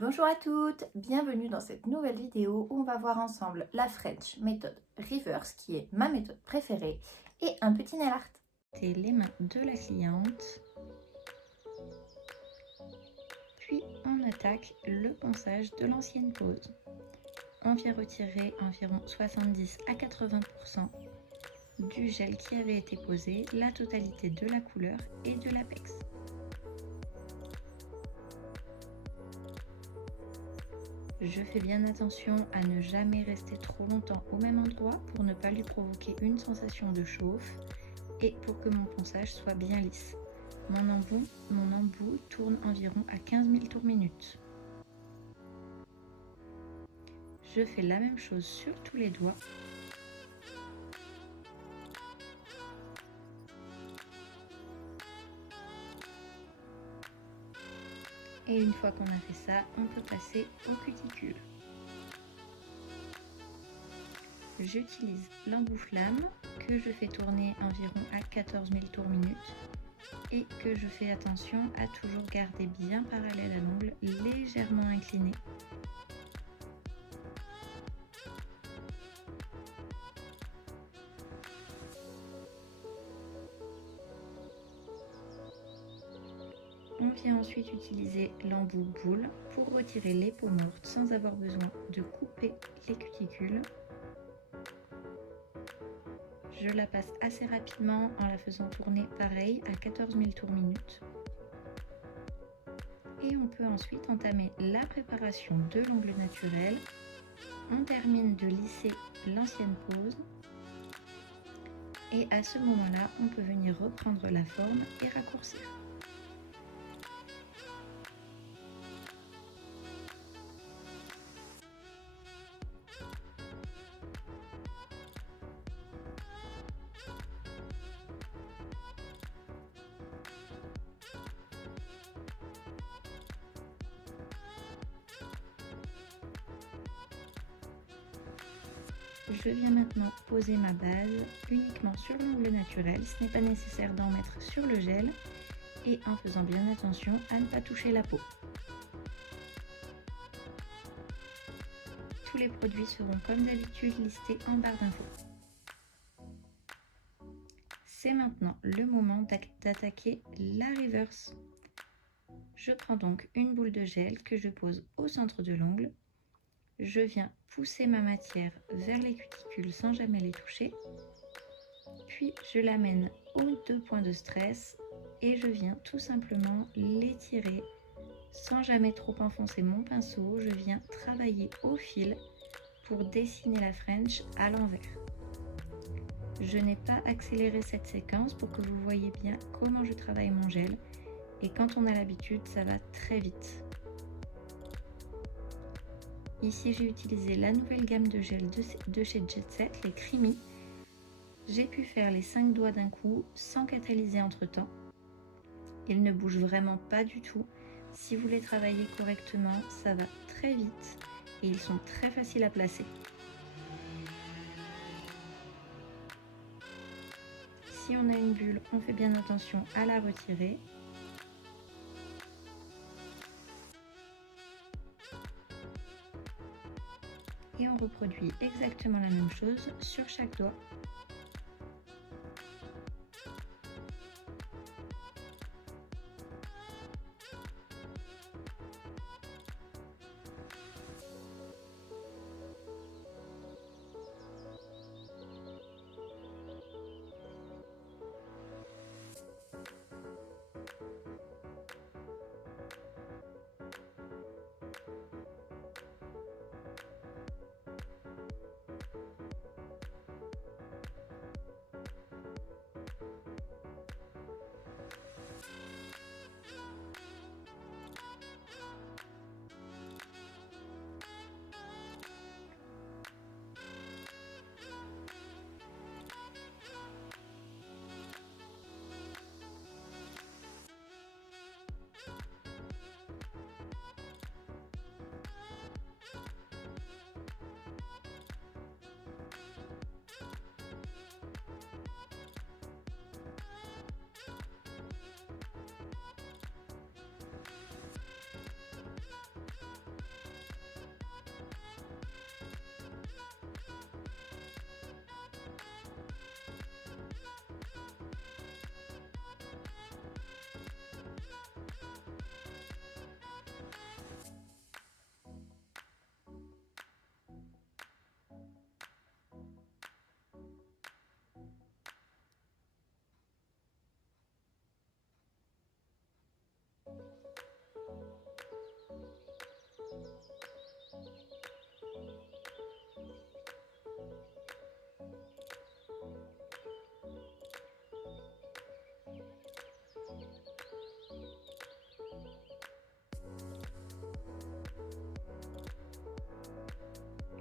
Bonjour à toutes, bienvenue dans cette nouvelle vidéo où on va voir ensemble la French méthode reverse qui est ma méthode préférée et un petit nail art. Les mains de la cliente, puis on attaque le ponçage de l'ancienne pose. On vient retirer environ 70 à 80% du gel qui avait été posé, la totalité de la couleur et de l'apex. Je fais bien attention à ne jamais rester trop longtemps au même endroit pour ne pas lui provoquer une sensation de chauffe et pour que mon ponçage soit bien lisse. Mon embout tourne environ à 15 000 tours minute. Je fais la même chose sur tous les doigts. Et une fois qu'on a fait ça, on peut passer aux cuticules. J'utilise l'embout flamme que je fais tourner environ à 14 000 tours minute et que je fais attention à toujours garder bien parallèle à l'ongle, légèrement incliné. On vient ensuite utiliser l'embout boule pour retirer les peaux mortes sans avoir besoin de couper les cuticules. Je la passe assez rapidement en la faisant tourner pareil à 14 000 tours minute. Et on peut ensuite entamer la préparation de l'ongle naturel. On termine de lisser l'ancienne pose. Et à ce moment-là, on peut venir reprendre la forme et raccourcir. Je viens maintenant poser ma base uniquement sur l'ongle naturel, ce n'est pas nécessaire d'en mettre sur le gel et en faisant bien attention à ne pas toucher la peau. Tous les produits seront comme d'habitude listés en barre d'infos. C'est maintenant le moment d'attaquer la reverse. Je prends donc une boule de gel que je pose au centre de l'ongle. Je viens pousser ma matière vers les cuticules sans jamais les toucher. Puis je l'amène aux deux points de stress et je viens tout simplement l'étirer sans jamais trop enfoncer mon pinceau. Je viens travailler au fil pour dessiner la French à l'envers. Je n'ai pas accéléré cette séquence pour que vous voyez bien comment je travaille mon gel. Et quand on a l'habitude, ça va très vite. Ici, j'ai utilisé la nouvelle gamme de gel de chez Jet Set, les Creamy. J'ai pu faire les 5 doigts d'un coup sans catalyser entre temps. Ils ne bougent vraiment pas du tout. Si vous les travaillez correctement, ça va très vite et ils sont très faciles à placer. Si on a une bulle, on fait bien attention à la retirer. Et on reproduit exactement la même chose sur chaque doigt.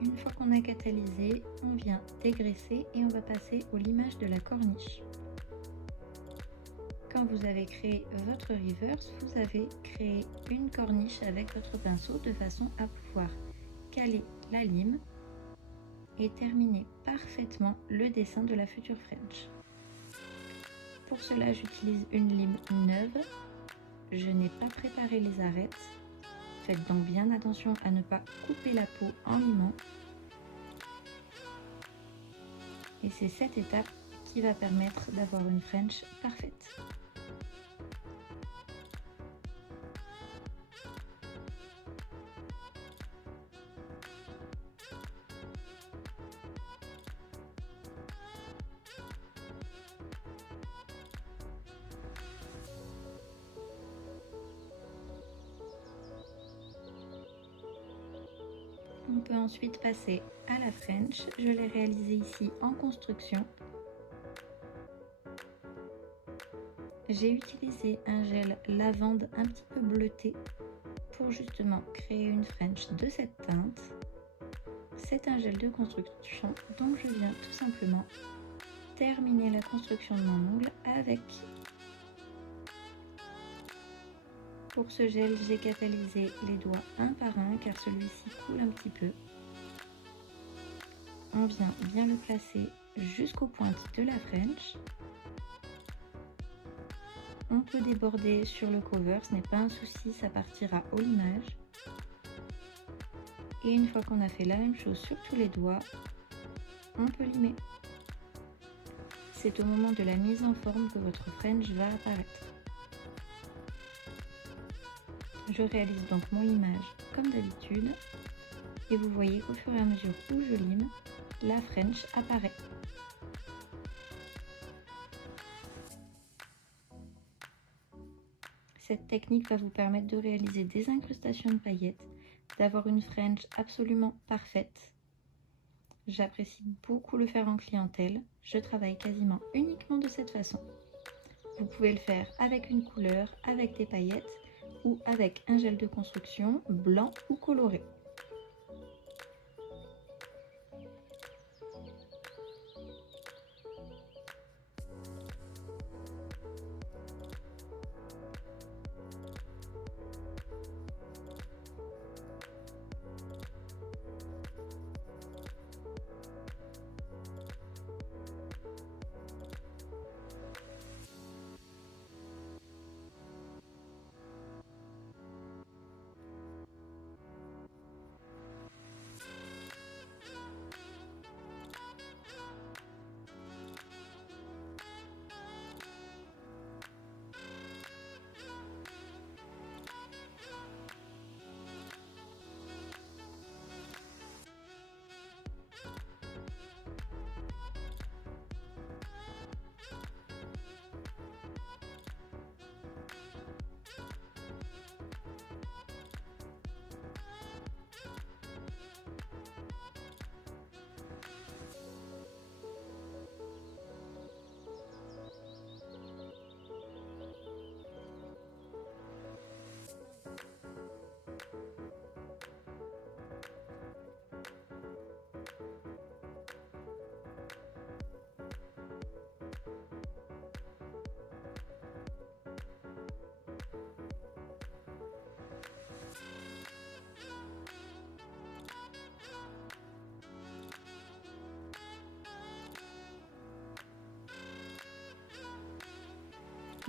Une fois qu'on a catalysé, on vient dégraisser et on va passer au limage de la corniche. Quand vous avez créé votre reverse, vous avez créé une corniche avec votre pinceau de façon à pouvoir caler la lime et terminer parfaitement le dessin de la future French. Pour cela, j'utilise une lime neuve. Je n'ai pas préparé les arêtes. Faites donc bien attention à ne pas couper la peau en limant. Et c'est cette étape qui va permettre d'avoir une French parfaite. On peut ensuite passer à la French. Je l'ai réalisée ici en construction. J'ai utilisé un gel lavande un petit peu bleuté pour justement créer une French de cette teinte. C'est un gel de construction, donc je viens tout simplement terminer la construction de mon ongle avec. Pour ce gel, j'ai catalysé les doigts un par un car celui-ci coule un petit peu. On vient bien le placer jusqu'aux pointes de la French. On peut déborder sur le cover, ce n'est pas un souci, ça partira au limage. Et une fois qu'on a fait la même chose sur tous les doigts, on peut limer. C'est au moment de la mise en forme que votre French va apparaître. Je réalise donc mon limage comme d'habitude et vous voyez qu'au fur et à mesure où je lime, la French apparaît. Cette technique va vous permettre de réaliser des incrustations de paillettes, d'avoir une French absolument parfaite. J'apprécie beaucoup le faire en clientèle, je travaille quasiment uniquement de cette façon. Vous pouvez le faire avec une couleur, avec des paillettes, ou avec un gel de construction blanc ou coloré.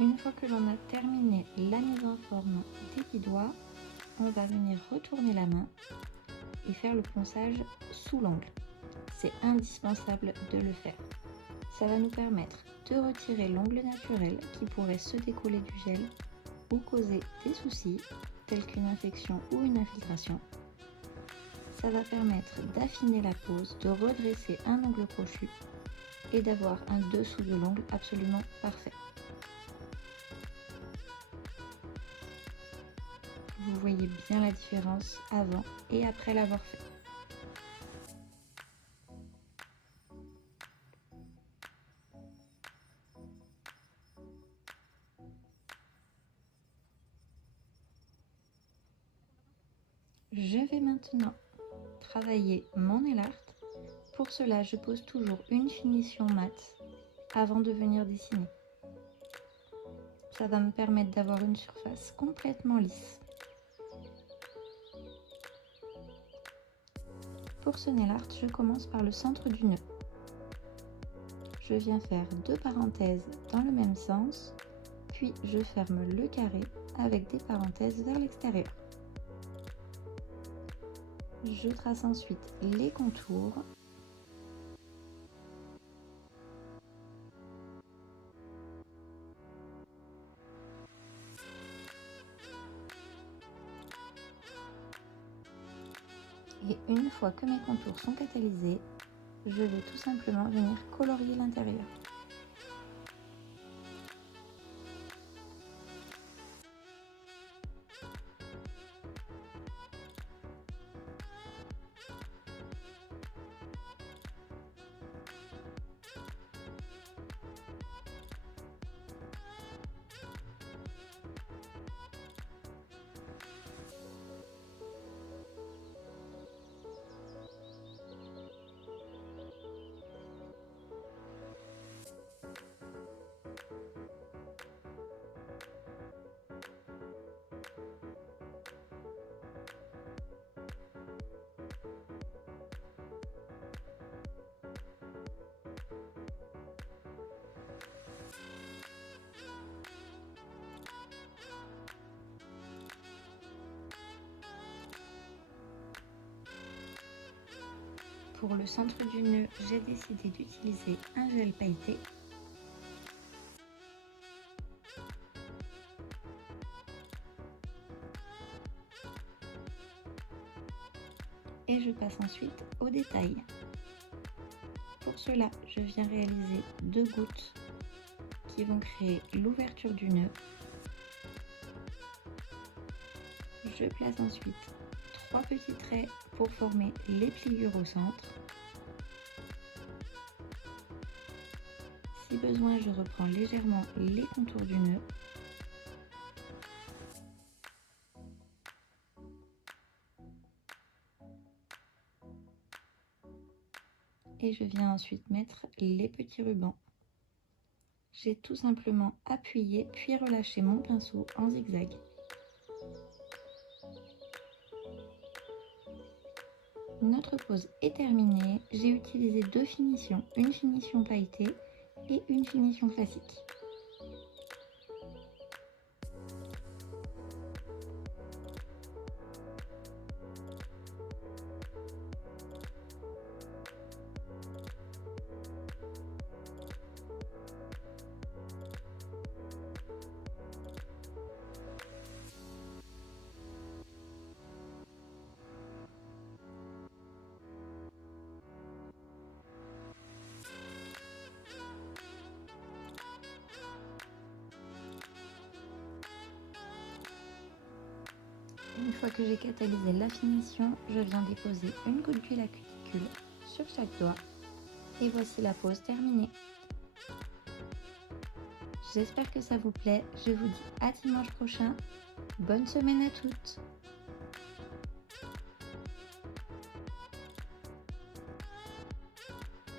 Une fois que l'on a terminé la mise en forme des petits doigts, on va venir retourner la main et faire le ponçage sous l'ongle. C'est indispensable de le faire. Ça va nous permettre de retirer l'ongle naturel qui pourrait se décoller du gel ou causer des soucis tels qu'une infection ou une infiltration. Ça va permettre d'affiner la pose, de redresser un ongle crochu et d'avoir un dessous de l'ongle absolument parfait. Vous voyez bien la différence avant et après l'avoir fait. Je vais maintenant travailler mon nail art. Pour cela, je pose toujours une finition mat avant de venir dessiner. Ça va me permettre d'avoir une surface complètement lisse. Pour ce nail art, je commence par le centre du nœud. Je viens faire 2 parenthèses dans le même sens, puis je ferme le carré avec des parenthèses vers l'extérieur. Je trace ensuite les contours. Et une fois que mes contours sont catalysés, je vais tout simplement venir colorier l'intérieur. Pour le centre du nœud, j'ai décidé d'utiliser un gel pailleté. Et je passe ensuite au détail. Pour cela, je viens réaliser 2 gouttes qui vont créer l'ouverture du nœud. Je place ensuite 3 petits traits pour former les pliures au centre. Si besoin, je reprends légèrement les contours du nœud. Et je viens ensuite mettre les petits rubans. J'ai tout simplement appuyé puis relâché mon pinceau en zigzag. Notre pose est terminée. J'ai utilisé 2 finitions, une finition pailletée et une finition classique. Une fois que j'ai catalysé la finition, je viens déposer une goutte d'huile à cuticule sur chaque doigt. Et voici la pose terminée. J'espère que ça vous plaît. Je vous dis à dimanche prochain. Bonne semaine à toutes!